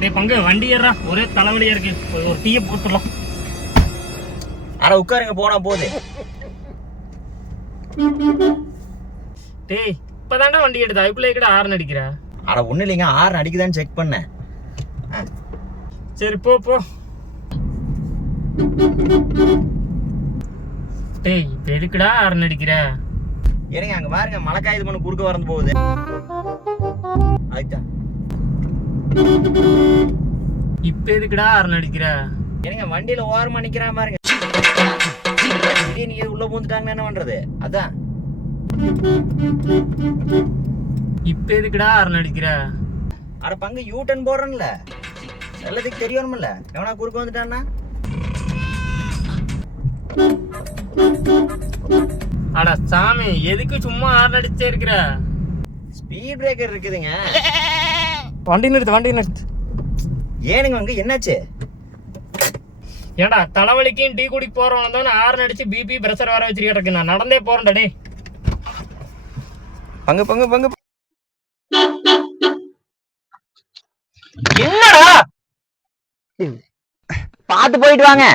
டேய் பங்கு வண்டி ஏறா ஒரே தலைவலியா இருக்கு. ஒரு- டீயை போட்டுடலாம் அட உட்காருங்க போனா போகுது டேய் இப்பதான்டா வண்டி எடுத்தா. அதுக்குள்ளே கூட ஆறு அடிக்கிற? அட ஒண்ணு இல்லைங்க. ஆறு அடிக்குதான்னு செக் பண்ணேன். சரி போ போ. டேய் இப்ப எதுக்குடா ஆறு அடிக்கிற? ஏனுங்க அங்க பாருங்க. மழை காயுது பண்ணு குறுக்க வரந்து போகுது. அதுதான் இப்ப எதுக்குடா ஆறு அடிக்கிற? ஏனுங்க வண்டியில ஓரமா நிக்கிறான் பாருங்க. திடீர்னு உள்ள பூந்துட்டாங்கன்னு என்ன பண்றது? அதான். இப்ப எதுக்குடா ஆறு அடிக்கிற? அட பங்கு யூ டர்ன் போடுறேன்ல. எல்லாத்துக்கும் தெரியணும்ல. எவனா குறுக்க வந்துட்டான்னா? அட சாமி எதுக்கு சும்மா ஆறு அடிச்சே இருக்கிற? ஸ்பீட் பிரேக்கர் இருக்குதுங்க. வண்டி நிறுத்து வண்டி நிறுத்து. ஏனுங்க அங்க? என்னாச்சு? ஏடா தலைவலிக்கும் டீ குடிக்கு போறவன தான் ஆறு அடிச்சு பிபி பிரஷர் வர வச்சிருக்கிட்டு இருக்கு. நான் நடந்தே போறேன்டா டேய். பங்கு பங்கு பங்கு. என்னடா? பார்த்து போயிட்டு வாங்க?